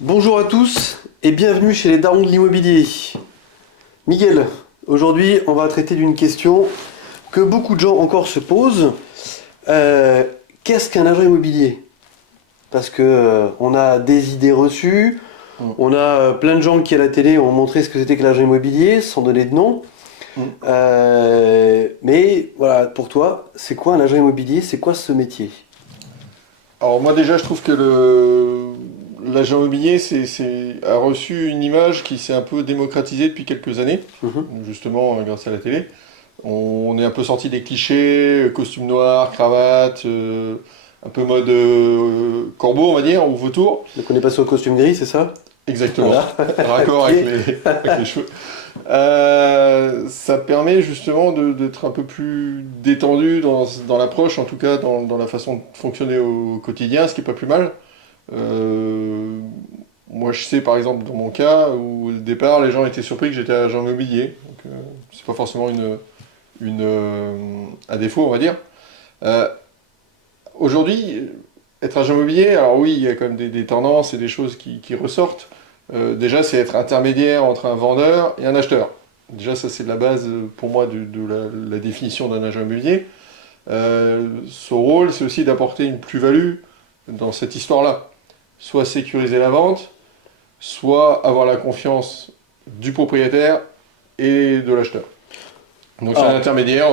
Bonjour à tous et bienvenue chez les Darons de l'immobilier. Miguel, aujourd'hui on va traiter d'une question que beaucoup de gens encore se posent. Euh, Qu'est-ce qu'un agent immobilier? Parce que on a des idées reçues, Mm. on a plein de gens qui à la télé ont montré ce que c'était que l'agent immobilier sans donner de nom. Mm. Mais voilà, pour toi, c'est quoi un agent immobilier? C'est quoi ce métier? Alors moi déjà je trouve que l'agent immobilier a reçu une image qui s'est un peu démocratisée depuis quelques années, Mhm. justement grâce à la télé. On est un peu sorti des clichés, costume noir, cravate, un peu mode corbeau on va dire, ou vautour. Donc on est passé au costume gris, c'est ça? Exactement, Voilà. raccord Ok. avec les cheveux. Ça permet justement d'être un peu plus détendu dans l'approche, en tout cas dans la façon de fonctionner au quotidien, ce qui est pas plus mal. Euh, Moi je sais par exemple dans mon cas où au départ les gens étaient surpris que j'étais agent immobilier, donc c'est pas forcément un défaut on va dire. Euh, Aujourd'hui, être agent immobilier, alors oui il y a quand même des tendances et des choses qui ressortent. Déjà, c'est être intermédiaire entre un vendeur et un acheteur. Déjà, ça, c'est la base pour moi de la définition d'un agent immobilier. Son rôle, c'est aussi d'apporter une plus-value dans cette histoire-là. Soit sécuriser la vente, soit avoir la confiance du propriétaire et de l'acheteur. Donc, c'est un Alors, intermédiaire,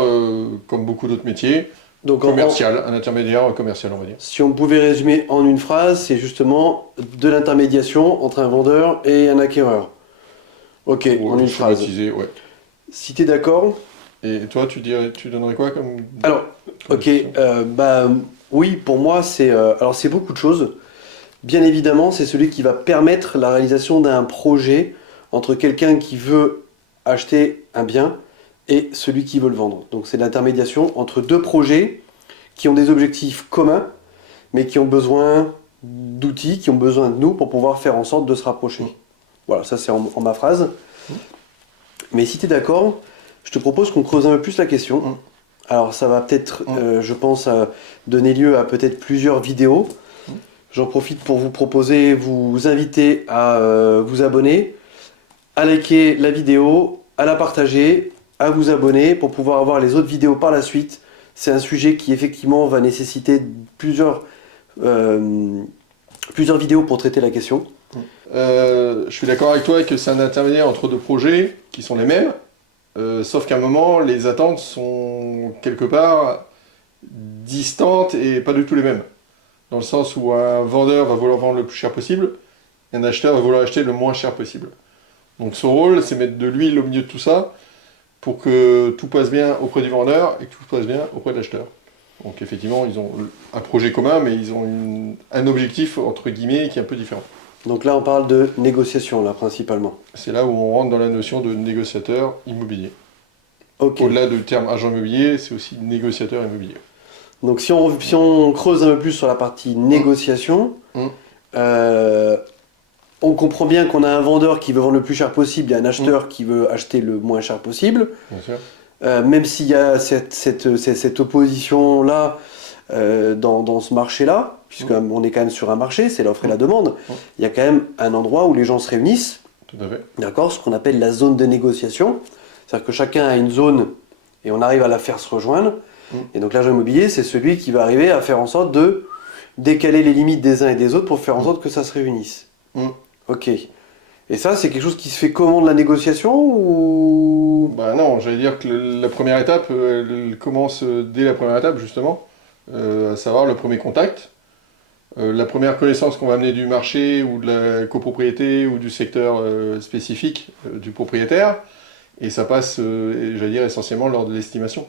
comme beaucoup d'autres métiers, donc commercial, un intermédiaire commercial, on va dire. si on pouvait résumer en une phrase, c'est justement de l'intermédiation entre un vendeur et un acquéreur. Ok, en Pour une phrase. schématiser, ouais. Si t'es d'accord. Et toi, tu donnerais quoi comme Alors, ok, définition? oui, pour moi, c'est beaucoup de choses. Bien évidemment, c'est celui qui va permettre la réalisation d'un projet entre quelqu'un qui veut acheter un bien et celui qui veut le vendre. Donc, c'est l'intermédiation entre deux projets qui ont des objectifs communs, mais qui ont besoin d'outils, qui ont besoin de nous pour pouvoir faire en sorte de se rapprocher. Voilà, ça c'est en ma phrase. Mm. Mais si tu es d'accord, je te propose qu'on creuse un peu plus la question. Mm. Alors ça va peut-être, Mm. je pense, donner lieu à peut-être plusieurs vidéos. Mm. J'en profite pour vous proposer, vous inviter à vous abonner, à liker la vidéo, à la partager, à vous abonner pour pouvoir avoir les autres vidéos par la suite. C'est un sujet qui effectivement va nécessiter euh, plusieurs vidéos pour traiter la question. Je suis d'accord avec toi que c'est un intermédiaire entre deux projets qui sont les mêmes, sauf qu'à un moment, les attentes sont quelque part distantes et pas du tout les mêmes. Dans le sens où un vendeur va vouloir vendre le plus cher possible, et un acheteur va vouloir acheter le moins cher possible. Donc son rôle, c'est mettre de l'huile au milieu de tout ça pour que tout passe bien auprès du vendeur et que tout passe bien auprès de l'acheteur. Donc effectivement, ils ont un projet commun, mais ils ont un objectif, entre guillemets, qui est un peu différent. Donc là, on parle de négociation, là, principalement. C'est là où on rentre dans la notion de négociateur immobilier. Ok. Au-delà du terme agent immobilier, c'est aussi négociateur immobilier. Donc si on creuse un peu plus sur la partie Hum, négociation, hum, euh, on comprend bien qu'on a un vendeur qui veut vendre le plus cher possible et un hum, acheteur qui veut acheter le moins cher possible. bien sûr. Même s'il y a cette opposition-là dans ce marché-là, Hum, puisqu'on est quand même sur un marché, c'est l'offre et la hum, demande, hum, il y a quand même un endroit où les gens se réunissent, tout à fait. d'accord, ce qu'on appelle la zone de négociation. C'est-à-dire que chacun a une zone et on arrive à la faire se rejoindre. Hum, Et donc l'agent immobilier, c'est celui qui va arriver à faire en sorte de décaler les limites des uns et des autres pour faire en hum, sorte que ça se réunisse. hum. Ok. Et ça, c'est quelque chose qui se fait comment de la négociation ou... Bah non, j'allais dire que la première étape, elle commence dès la première étape, justement, à savoir le premier contact. La première connaissance qu'on va amener du marché ou de la copropriété ou du secteur spécifique du propriétaire, et ça passe, j'allais dire, essentiellement lors de l'estimation.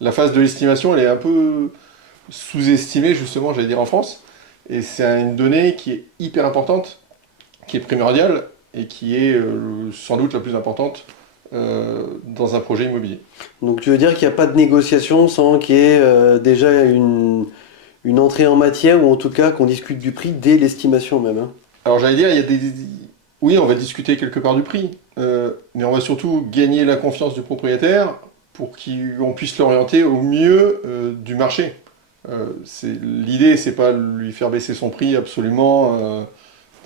La phase de l'estimation, elle est un peu sous-estimée, justement, j'allais dire, en France, et c'est une donnée qui est hyper importante, qui est primordiale, et qui est sans doute la plus importante dans un projet immobilier. Donc tu veux dire qu'il n'y a pas de négociation sans qu'il y ait déjà une entrée en matière ou en tout cas qu'on discute du prix dès l'estimation même, hein. Alors j'allais dire, il y a des... Oui, on va discuter quelque part du prix, mais on va surtout gagner la confiance du propriétaire pour qu'on puisse l'orienter au mieux du marché. L'idée, c'est pas lui faire baisser son prix absolument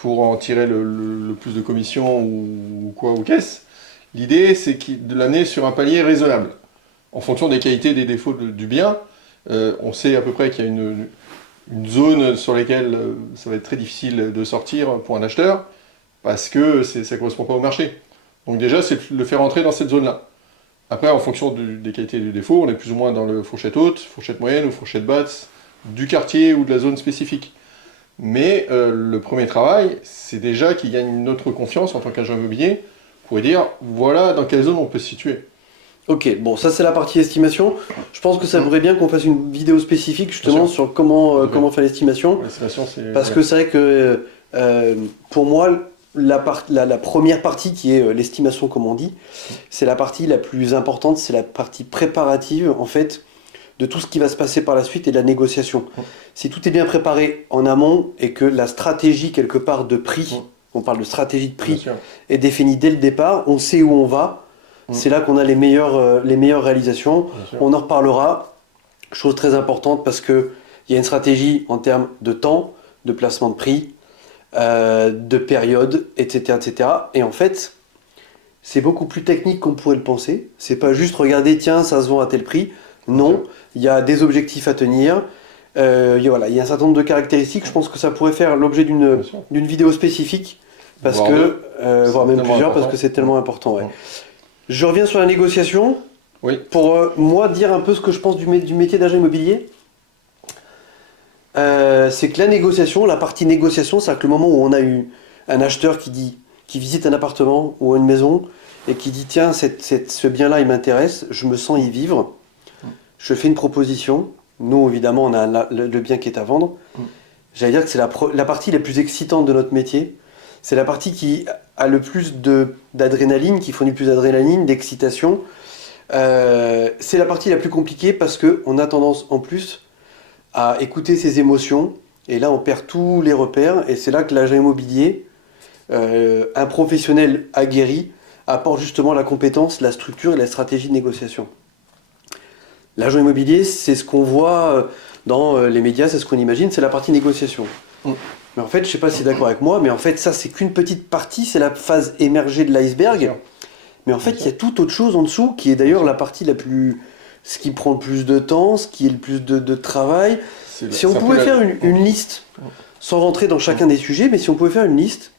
pour en tirer le plus de commissions ou quoi aux caisses. L'idée, c'est de l'amener sur un palier raisonnable. En fonction des qualités et des défauts du bien, on sait à peu près qu'il y a une zone sur laquelle ça va être très difficile de sortir pour un acheteur, parce que ça ne correspond pas au marché. Donc déjà, c'est de le faire entrer dans cette zone-là. Après, en fonction des qualités et du défaut, on est plus ou moins dans le fourchette haute, fourchette moyenne ou fourchette basse, du quartier ou de la zone spécifique. Mais le premier travail, c'est déjà qu'il gagne notre confiance en tant qu'agent immobilier pour dire, voilà dans quelle zone on peut se situer. Ok, bon, ça c'est la partie estimation. Je pense que ça vaudrait bien qu'on fasse une vidéo spécifique justement sur comment faire l'estimation. L'estimation, c'est... Parce que c'est vrai que pour moi, la première partie qui est l'estimation, comme on dit, c'est la partie la plus importante, c'est la partie préparative en fait de tout ce qui va se passer par la suite et de la négociation. Si tout est bien préparé en amont et que la stratégie quelque part de prix, on parle de stratégie de prix, est définie dès le départ, on sait où on va. C'est là qu'on a les meilleures réalisations. On en reparlera. Chose très importante parce qu'il y a une stratégie en termes de temps, de placement de prix, de période, etc., etc. Et en fait, c'est beaucoup plus technique qu'on pourrait le penser. C'est pas juste regarder, tiens, ça se vend à tel prix. Non, il y a des objectifs à tenir. Il y a un certain nombre de caractéristiques. Je pense que ça pourrait faire l'objet d'une vidéo spécifique. Voire même plusieurs, parce que c'est tellement important. Ouais. Je reviens sur la négociation. Oui. Pour moi dire un peu ce que je pense du métier d'agent immobilier. C'est que la négociation, la partie négociation, c'est que le moment où on a eu un acheteur qui visite un appartement ou une maison et qui dit tiens, ce bien-là il m'intéresse, je me sens y vivre, je fais une proposition. Nous évidemment on a le bien qui est à vendre. J'allais dire que c'est la partie la plus excitante de notre métier. C'est la partie qui a le plus d'adrénaline, qui fournit plus d'adrénaline, d'excitation. C'est la partie la plus compliquée parce qu'on a tendance en plus à écouter ses émotions. Et là, on perd tous les repères. Et c'est là que l'agent immobilier, un professionnel aguerri, apporte justement la compétence, la structure et la stratégie de négociation. L'agent immobilier, c'est ce qu'on voit dans les médias, c'est ce qu'on imagine, c'est la partie négociation. Mais en fait, je ne sais pas si tu es d'accord avec moi, mais en fait, ça, c'est qu'une petite partie, c'est la phase émergée de l'iceberg. Mais en fait, il y a toute autre chose en dessous, qui est d'ailleurs la partie la plus... ce qui prend le plus de temps, ce qui est le plus de travail. Si on pouvait faire une liste, sans rentrer dans chacun des sujets, mais si on pouvait faire une liste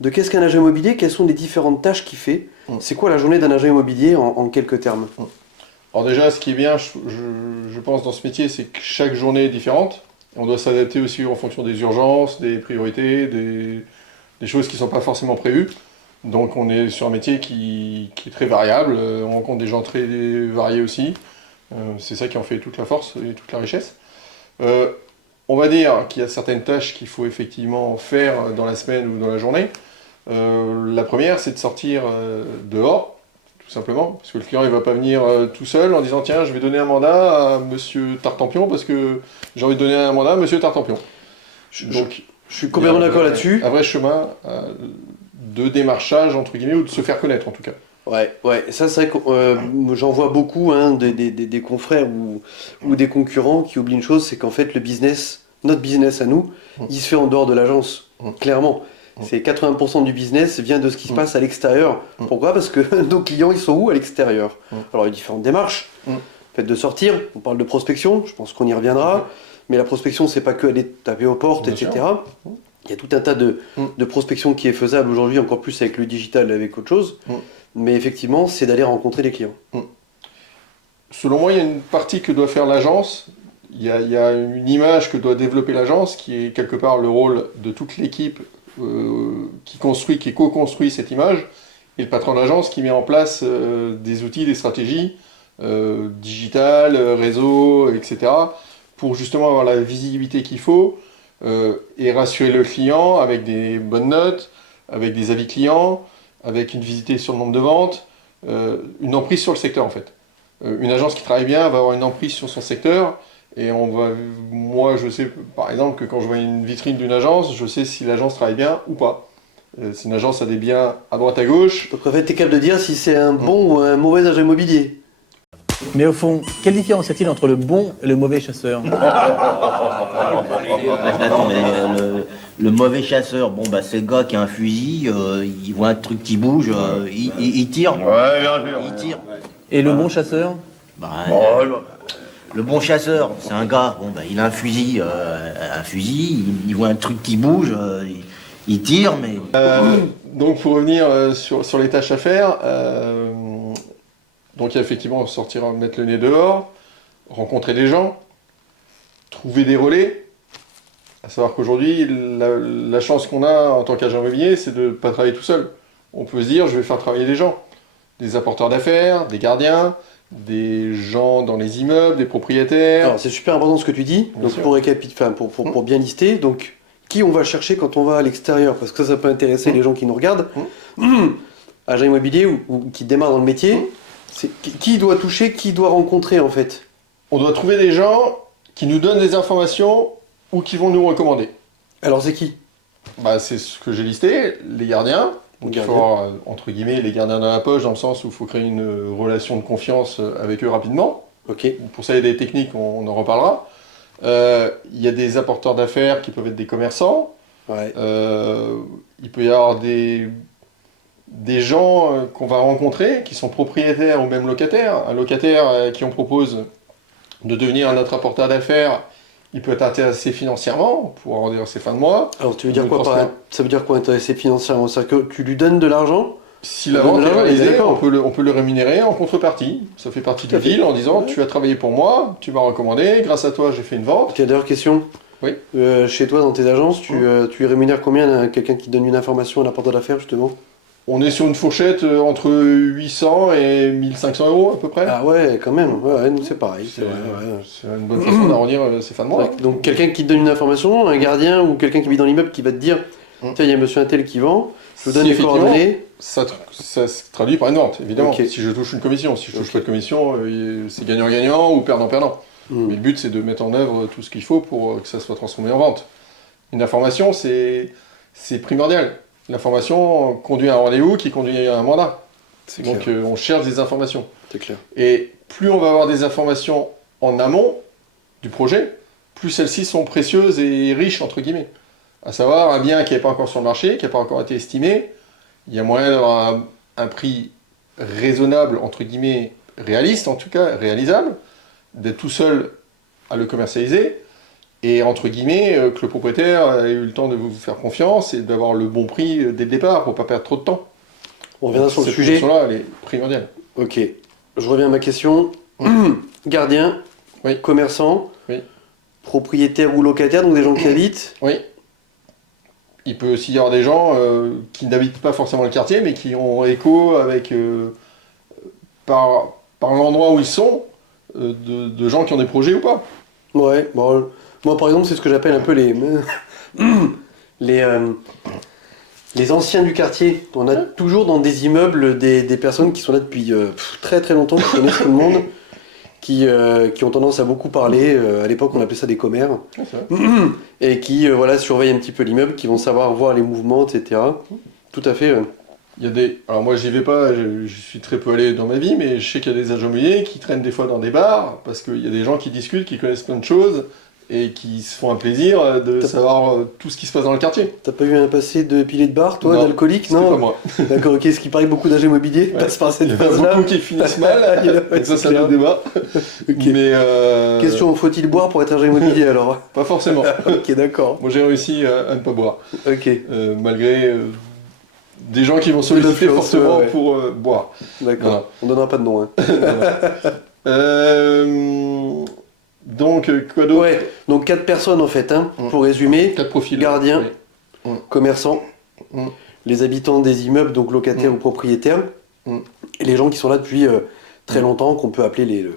de qu'est-ce qu'un agent immobilier, quelles sont les différentes tâches qu'il fait, c'est quoi la journée d'un agent immobilier en quelques termes? Alors déjà, ce qui est bien, je pense, dans ce métier, c'est que chaque journée est différente. On doit s'adapter aussi en fonction des urgences, des priorités, des choses qui ne sont pas forcément prévues. Donc on est sur un métier qui est très variable, on rencontre des gens très variés aussi. C'est ça qui en fait toute la force et toute la richesse. On va dire qu'il y a certaines tâches qu'il faut effectivement faire dans la semaine ou dans la journée. La première, c'est de sortir dehors, tout simplement, parce que le client ne va pas venir tout seul en disant « Tiens, je vais donner un mandat à Monsieur Tartampion parce que j'ai envie de donner un mandat à Monsieur Tartampion. » Donc, je suis complètement d'accord là-dessus. Un vrai chemin de démarchage, entre guillemets, ou de se faire connaître, en tout cas. Ouais, ça c'est vrai que j'en vois beaucoup, des confrères ou des concurrents qui oublient une chose, c'est qu'en fait notre business à nous, il se fait en dehors de l'agence, clairement. C'est 80% du business vient de ce qui se passe à l'extérieur. Pourquoi? Parce que nos clients, ils sont où à l'extérieur? Alors il y a différentes démarches. Le fait de sortir, on parle de prospection, je pense qu'on y reviendra, mais la prospection, c'est pas que aller taper aux portes, etc. Il y a tout un tas de prospection qui est faisable aujourd'hui, encore plus avec le digital, avec autre chose. Mais effectivement, c'est d'aller rencontrer les clients. Selon moi, il y a une partie que doit faire l'agence. Il y a une image que doit développer l'agence, qui est quelque part le rôle de toute l'équipe qui co-construit cette image, et le patron d'agence qui met en place des outils, des stratégies digitales, réseau, etc., pour justement avoir la visibilité qu'il faut et rassurer le client avec des bonnes notes, avec des avis clients, avec une visibilité sur le nombre de ventes, une emprise sur le secteur en fait. Une agence qui travaille bien va avoir une emprise sur son secteur, et moi je sais par exemple que quand je vois une vitrine d'une agence, je sais si l'agence travaille bien ou pas. Si une agence a des biens à droite à gauche... Donc en fait, tu es capable de dire si c'est un bon ou un mauvais agent immobilier. Mais au fond, quelle différence y a-t-il entre le bon et le mauvais chasseur? Le mauvais chasseur, bon bah c'est le gars qui a un fusil, il voit un truc qui bouge, il tire. Ouais, bien sûr. Il tire. Et le bon chasseur? Bah, Oh, le bon chasseur, c'est un gars, bon bah il a un fusil, il voit un truc qui bouge, il tire, mais... Donc pour revenir sur les tâches à faire, donc il y a effectivement sortir, mettre le nez dehors, rencontrer des gens, trouver des relais. À savoir qu'aujourd'hui, la chance qu'on a en tant qu'agent immobilier, c'est de ne pas travailler tout seul. On peut se dire, je vais faire travailler des gens, des apporteurs d'affaires, des gardiens, des gens dans les immeubles, des propriétaires. Alors c'est super important ce que tu dis. Bien Donc sûr. pour bien lister, donc qui on va chercher quand on va à l'extérieur, parce que ça peut intéresser les gens qui nous regardent. Agent immobilier ou qui démarre dans le métier, c'est qui doit toucher, qui doit rencontrer en fait. On doit trouver des gens qui nous donnent des informations ou qui vont nous recommander. Alors c'est qui? Bah, c'est ce que j'ai listé, les gardiens. Donc il faut avoir, entre guillemets, les gardiens dans la poche, dans le sens où il faut créer une relation de confiance avec eux rapidement. Ok. Pour ça, il y a des techniques, on en reparlera. Il y a des apporteurs d'affaires qui peuvent être des commerçants. Ouais. Il peut y avoir des gens qu'on va rencontrer qui sont propriétaires ou même locataires. Un locataire qui on propose de devenir notre apporteur d'affaires, il peut être intéressé financièrement pour arrondir ses fins de mois. Alors tu veux dire Le quoi transfert. ça veut dire quoi intéressé financièrement? C'est-à-dire que tu lui donnes de l'argent? Si la vente est Là, réalisée, d'accord. on peut le rémunérer en contrepartie. Ça fait partie Tout à du fait. deal en disant Ouais. tu as travaillé pour moi, tu m'as recommandé, grâce à toi j'ai fait une vente. Tiens, d'ailleurs, question. Oui. Chez toi, dans tes agences, tu rémunères combien quelqu'un qui donne une information à l'apporteur d'affaires, justement? On est sur une fourchette entre 800 et 1500 euros à peu près. Ah ouais, quand même. Ouais, nous, c'est pareil. C'est C'est vrai, ouais. c'est une bonne façon d'arrondir ses fins de mois. Donc, quelqu'un qui te donne une information, un gardien ou quelqu'un qui vit dans l'immeuble qui va te dire Mm. tiens, il y a monsieur Untel qui vend, je vous donne Si, les effectivement, coordonnées. Ça se traduit par une vente, évidemment. Ok. Si je touche une commission, si je touche Ok. pas de commission, c'est gagnant-gagnant ou perdant-perdant. Mm. Mais le but, c'est de mettre en œuvre tout ce qu'il faut pour que ça soit transformé en vente. Une information, c'est primordial. L'information conduit à un rendez-vous qui conduit à un mandat. C'est Donc clair. on cherche des informations. C'est clair. Et plus on va avoir des informations en amont du projet, plus celles-ci sont précieuses et riches, entre guillemets. À savoir, un bien qui n'est pas encore sur le marché, qui n'a pas encore été estimé, il y a moyen d'avoir un prix raisonnable, entre guillemets, réaliste en tout cas, réalisable, d'être tout seul à le commercialiser, et entre guillemets, que le propriétaire ait eu le temps de vous faire confiance et d'avoir le bon prix dès le départ pour ne pas perdre trop de temps. On reviendra sur le Cette sujet. notion-là, elle est primordiale. Ok. Je reviens à ma question. Gardien, Oui. commerçant, Oui. propriétaire ou locataire, donc des gens qui habitent. Oui. Il peut aussi y avoir des gens qui n'habitent pas forcément le quartier, mais qui ont écho avec, par l'endroit où ils sont, de gens qui ont des projets ou pas. Ouais, bon, moi par exemple, c'est ce que j'appelle un peu les, les anciens du quartier. On a toujours dans des immeubles des personnes qui sont là depuis très très longtemps, qui connaissent tout le monde, qui ont tendance à beaucoup parler. À l'époque, on appelait ça des commères. Ouais, c'est vrai. Et qui voilà, surveillent un petit peu l'immeuble, qui vont savoir voir les mouvements, etc. Tout à fait. Il y a des... Alors moi j'y vais pas, je suis très peu allé dans ma vie, mais je sais qu'il y a des agents immobiliers qui traînent des fois dans des bars, parce qu'il y a des gens qui discutent, qui connaissent plein de choses, et qui se font un plaisir de savoir tout ce qui se passe dans le quartier. T'as pas eu un passé de pilier de bar, toi, Non, d'alcoolique? C'était pas moi. D'accord, ok, ce qui paraît que beaucoup d'agents immobiliers passent par cette Il y en a phase-là. beaucoup qui finissent mal, Ouais, et ça c'est c'est un autre clair. débat. Ok. Mais Question, faut-il boire pour être agent immobilier alors? pas forcément. Ok, d'accord. Moi j'ai réussi à ne pas boire, Ok, malgré des gens qui m'ont sollicité L'influence, fortement ouais. pour boire. d'accord. Voilà. On donnera pas de nom. Hein. Donc quoi d'autre? Ouais, donc 4 personnes en fait, hein, Mm. pour résumer. 4 profils. Gardien, Oui. commerçants, Mm. les habitants des immeubles, donc locataires Mm. ou propriétaires, Mm. et les gens qui sont là depuis très longtemps, qu'on peut appeler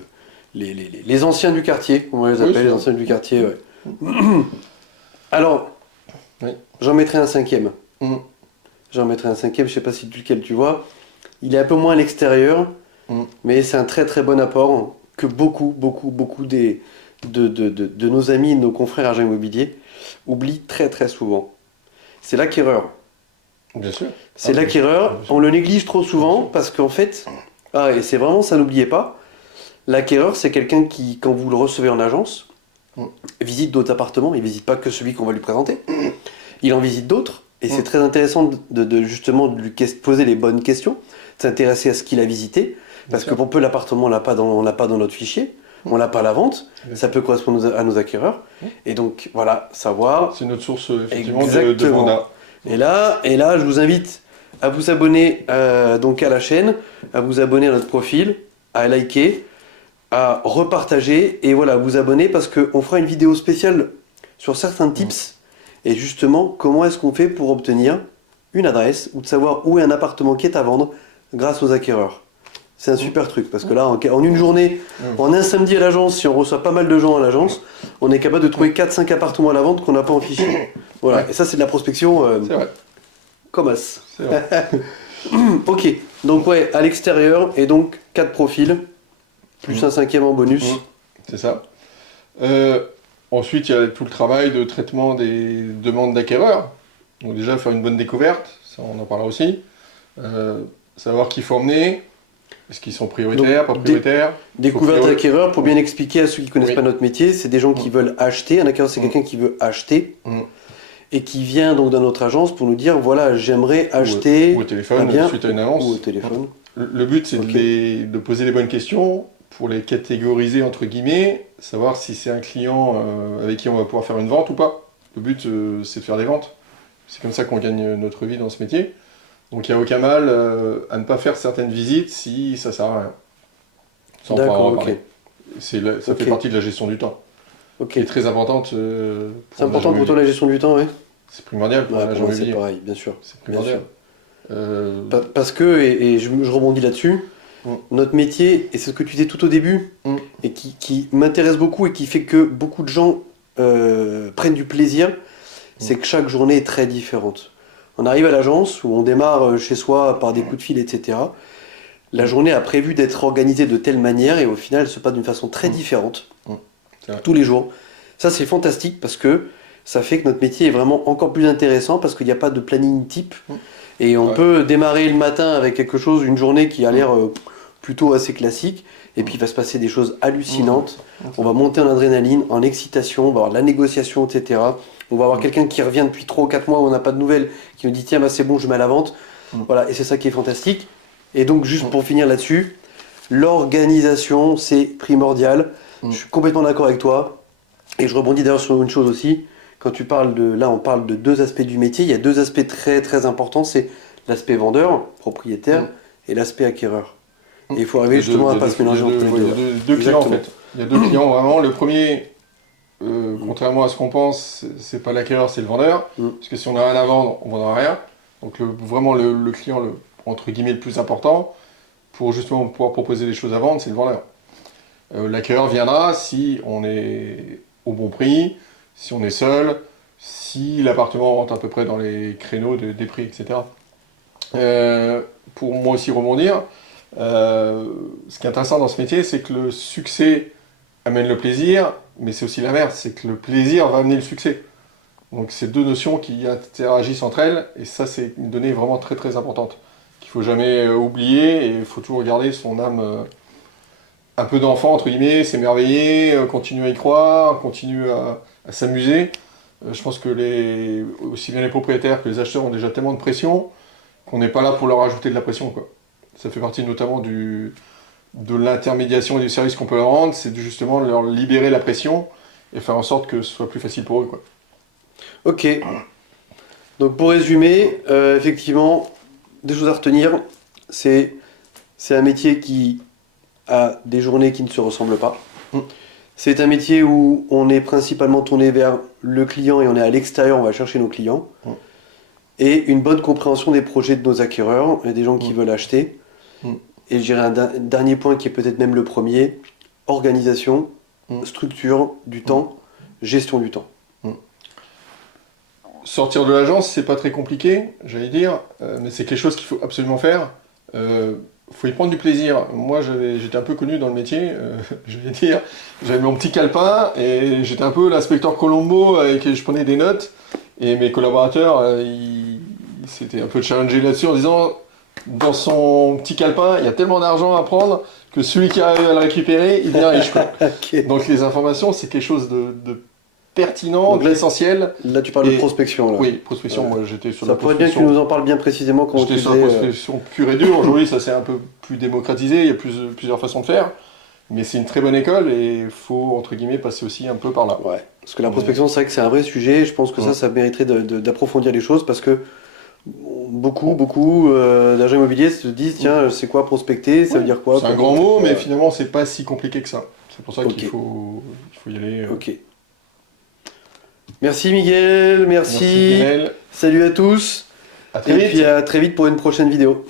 les anciens du quartier, on va les Oui, appeler c'est les vrai. anciens du quartier, ouais. Alors, Oui. j'en mettrai un cinquième. Mm. J'en mettrai un cinquième, je sais pas si lequel tu vois. Il est un peu moins à l'extérieur, Mm. mais c'est un très très bon apport que beaucoup de nos amis, nos confrères agents immobiliers oublient très très souvent. C'est l'acquéreur. Bien sûr. C'est Ah, l'acquéreur, bien sûr. on le néglige trop souvent parce qu'en fait, et c'est vraiment ça, n'oubliez pas, l'acquéreur c'est quelqu'un qui, quand vous le recevez en agence, Mm. visite d'autres appartements, il visite pas que celui qu'on va lui présenter, il en visite d'autres, et c'est très intéressant justement de lui poser les bonnes questions, de s'intéresser à ce qu'il a visité, parce que pour peu l'appartement, on l'a pas dans notre fichier, on l'a pas à la vente, ça peut correspondre à nos acquéreurs, et donc voilà, savoir. C'est notre source effectivement de Exactement. mandat. Et là, je vous invite à vous abonner donc à la chaîne, à vous abonner à notre profil, à liker, à repartager, et voilà, vous abonner parce qu'on fera une vidéo spéciale sur certains tips, et justement, comment est-ce qu'on fait pour obtenir une adresse, ou de savoir où est un appartement qui est à vendre grâce aux acquéreurs. C'est un super truc, parce que là, en une journée, en un samedi à l'agence, si on reçoit pas mal de gens à l'agence, on est capable de trouver 4-5 appartements à la vente qu'on n'a pas en fichier. Voilà, Ouais. et ça c'est de la prospection C'est vrai. comme as. C'est vrai. Ok, donc ouais, à l'extérieur, et donc 4 profils, plus un 5e en bonus. C'est ça. Ensuite, il y a tout le travail de traitement des demandes d'acquéreurs. Donc déjà, faire une bonne découverte, ça on en parlera aussi. Savoir qui faut emmener, est-ce qu'ils sont prioritaires, Donc, pas prioritaires. Découverte Faut acquéreur, pour bien expliquer à ceux qui ne connaissent Oui. pas notre métier, c'est des gens qui veulent acheter. Un acquéreur, c'est quelqu'un qui veut acheter et qui vient donc dans notre agence pour nous dire voilà, j'aimerais acheter ou au téléphone, un bien, suite à une annonce. ou au téléphone. Le but, c'est Ok. de poser les bonnes questions pour les catégoriser, entre guillemets, savoir si c'est un client avec qui on va pouvoir faire une vente ou pas. Le but, c'est de faire des ventes. C'est comme ça qu'on gagne notre vie dans ce métier. Donc il n'y a aucun mal à ne pas faire certaines visites si ça sert à rien. Ça, on pourra en D'accord, ok. reparler. Ça fait Ok. partie de la gestion du temps, Ok. qui est très importante. C'est important pour toi la gestion du temps, oui. C'est primordial pour Ouais, un pour agent moi, c'est immobilier. pareil, bien sûr. C'est primordial. Parce que, et je rebondis là-dessus, notre métier, et c'est ce que tu disais tout au début, et qui m'intéresse beaucoup et qui fait que beaucoup de gens prennent du plaisir, c'est que chaque journée est très différente. On arrive à l'agence où on démarre chez soi par des coups de fil, etc. La journée a prévu d'être organisée de telle manière et au final elle se passe d'une façon très différente C'est vrai. tous les jours. Ça c'est fantastique parce que ça fait que notre métier est vraiment encore plus intéressant parce qu'il n'y a pas de planning type et on peut démarrer le matin avec quelque chose, une journée qui a l'air plutôt assez classique et puis il va se passer des choses hallucinantes. On va monter en adrénaline, en excitation, on va avoir de la négociation, etc. On va avoir quelqu'un qui revient depuis 3 ou 4 mois où on n'a pas de nouvelles, qui nous dit tiens bah, c'est bon je mets à la vente. Voilà, et c'est ça qui est fantastique. Et donc juste pour finir là-dessus, l'organisation c'est primordial. Je suis complètement d'accord avec toi. Et je rebondis d'ailleurs sur une chose aussi. Quand tu parles là on parle de 2 aspects du métier. Il y a 2 aspects très très importants. C'est l'aspect vendeur, propriétaire, et l'aspect acquéreur. Et il faut arriver justement à ne pas se mélanger entre les deux. Il y a deux clients en Exactement. fait. Il y a 2 clients vraiment. Le premier, contrairement à ce qu'on pense, c'est pas l'acquéreur, c'est le vendeur. Parce que si on a rien à vendre, on ne vendra rien. Donc vraiment le client, entre guillemets, le plus important, pour justement pouvoir proposer des choses à vendre, c'est le vendeur. L'acquéreur viendra si on est au bon prix, si on est seul, si l'appartement rentre à peu près dans les créneaux des prix, etc. Pour moi aussi rebondir, ce qui est intéressant dans ce métier, c'est que le succès amène le plaisir, mais c'est aussi l'inverse, c'est que le plaisir va amener le succès. Donc c'est 2 notions qui interagissent entre elles, et ça c'est une donnée vraiment très très importante, qu'il ne faut jamais oublier, et il faut toujours garder son âme un peu d'enfant, entre guillemets, s'émerveiller, continuer à y croire, continuer à s'amuser. Je pense que aussi bien les propriétaires que les acheteurs ont déjà tellement de pression qu'on n'est pas là pour leur ajouter de la pression, quoi. Ça fait partie notamment de l'intermédiation et du service qu'on peut leur rendre, c'est justement de leur libérer la pression et faire en sorte que ce soit plus facile pour eux, quoi. Ok. Donc pour résumer, effectivement, des choses à retenir, c'est un métier qui a des journées qui ne se ressemblent pas. C'est un métier où on est principalement tourné vers le client et on est à l'extérieur, on va chercher nos clients. Et une bonne compréhension des projets de nos acquéreurs et des gens qui veulent acheter. Et je dirais un dernier point qui est peut-être même le premier, organisation, structure du temps, gestion du temps. Sortir de l'agence, c'est pas très compliqué, j'allais dire, mais c'est quelque chose qu'il faut absolument faire. Faut y prendre du plaisir. Moi, j'étais un peu connu dans le métier, je vais dire. J'avais mon petit calepin et j'étais un peu l'inspecteur Colombo avec je prenais des notes. Et mes collaborateurs, ils s'étaient un peu challengés là-dessus en disant dans son petit calepin, il y a tellement d'argent à prendre que celui qui arrive à le récupérer, il devient riche, quoi. Ok. Donc les informations, c'est quelque chose de pertinent, Donc de là, l'essentiel. Là, tu parles de Et- prospection. Là. Oui, prospection, moi j'étais sur Ça la pourrait bien que tu prospection. nous en parles bien précisément comment tu J'étais sur la faisais. prospection pure et dure. Aujourd'hui, ça s'est un peu plus démocratisé, il y a plusieurs façons de faire. Mais c'est une très bonne école et il faut, entre guillemets, passer aussi un peu par là. Ouais. Parce que la prospection, c'est vrai que c'est un vrai sujet. Je pense que ça mériterait d'approfondir les choses parce que beaucoup d'agents immobiliers se disent tiens, c'est quoi prospecter? Ça veut dire quoi? C'est un grand mot, mais finalement, c'est pas si compliqué que ça. C'est pour ça Ok. qu'il faut y aller. Ok. Merci Miguel, merci. Merci Lionel. Salut à tous. À très Et vite. puis à très vite pour une prochaine vidéo.